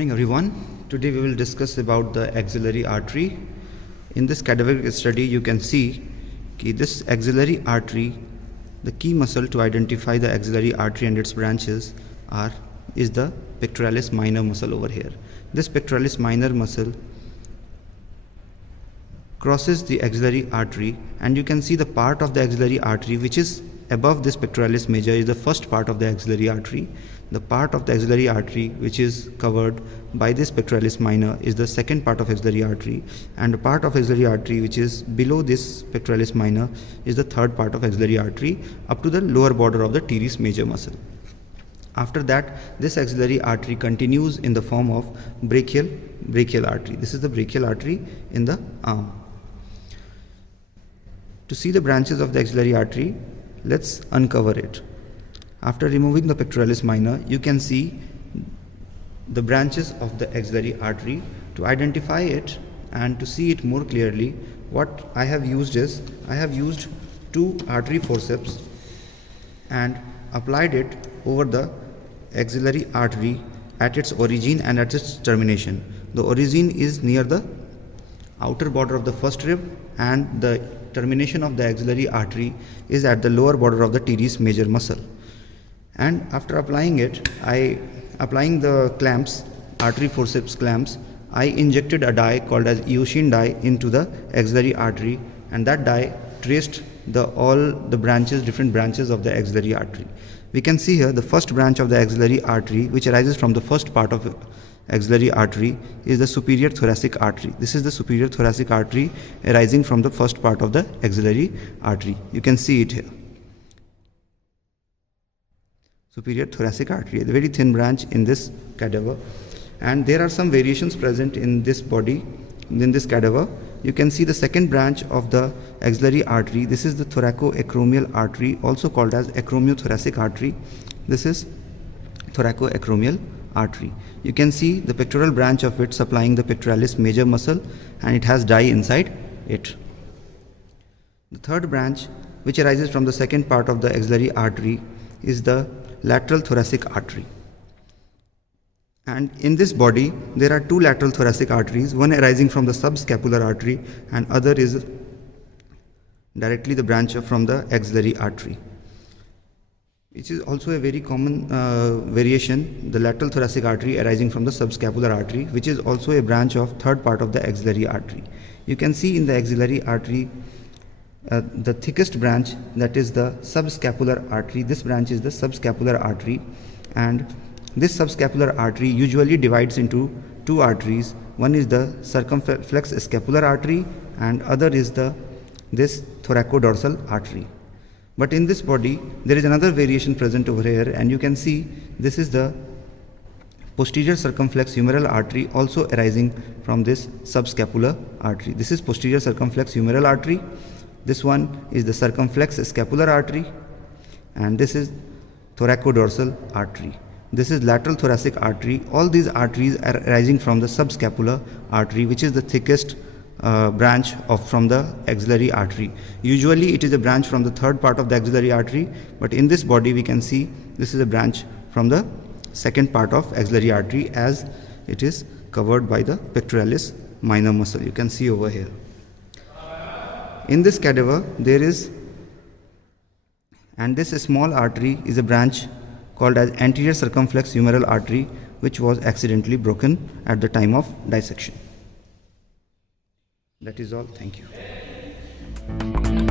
morning everyone. Today we will discuss about the axillary artery. In this cadaveric study you can see this axillary artery, the key muscle to identify the axillary artery and its branches is the pectoralis minor muscle over here. This pectoralis minor muscle crosses the axillary artery, and you can see the part of the axillary artery which is above this pectoralis major is the first part of the axillary artery. The part of the axillary artery which is covered by this pectoralis minor is the second part of axillary artery, and the part of axillary artery which is below this pectoralis minor is the third part of axillary artery up to the lower border of the teres major muscle. After that, this axillary artery continues in the form of brachial artery. This is the brachial artery in the arm. To see the branches of the axillary artery, let's uncover it. After removing the pectoralis minor, you can see the branches of the axillary artery. To identify it and to see it more clearly, what I have used is, I have used two artery forceps and applied it over the axillary artery at its origin and at its termination. The origin is near the outer border of the first rib, and the termination of the axillary artery is at the lower border of the teres major muscle. And after applying the clamps, artery forceps clamps, I injected a dye called as eosine dye into the axillary artery, and that dye traced all the branches, different branches of the axillary artery. We can see here the first branch of the axillary artery, which arises from the first part of axillary artery, is the superior thoracic artery. This is the superior thoracic artery arising from the first part of the axillary artery. You can see it here. Superior thoracic artery, a very thin branch in this cadaver, and there are some variations present in this body, in this cadaver. You can see the second branch of the axillary artery. This is the thoracoacromial artery, also called as acromiothoracic artery. This is thoracoacromial artery. You can see the pectoral branch of it supplying the pectoralis major muscle, and it has dye inside it. The third branch, which arises from the second part of the axillary artery, is the lateral thoracic artery. And in this body there are two lateral thoracic arteries, one arising from the subscapular artery and other is directly the branch from the axillary artery, which is also a very common variation, the lateral thoracic artery arising from the subscapular artery, which is also a branch of third part of the axillary artery. You can see in the axillary artery the thickest branch, that is the subscapular artery. This branch is the subscapular artery, and this subscapular artery usually divides into two arteries. One is the circumflex scapular artery and other is this thoracodorsal artery. But in this body there is another variation present over here, and you can see this is the posterior circumflex humeral artery, also arising from this subscapular artery. This is posterior circumflex humeral artery. This one is the circumflex scapular artery, and this is thoracodorsal artery. This is lateral thoracic artery. All these arteries are arising from the subscapular artery, which is the thickest branch from the axillary artery. Usually it is a branch from the third part of the axillary artery, but in this body we can see this is a branch from the second part of axillary artery, as it is covered by the pectoralis minor muscle. You can see over here. In this cadaver there is, and this small artery is a branch called as anterior circumflex humeral artery, which was accidentally broken at the time of dissection. That is all. Thank you.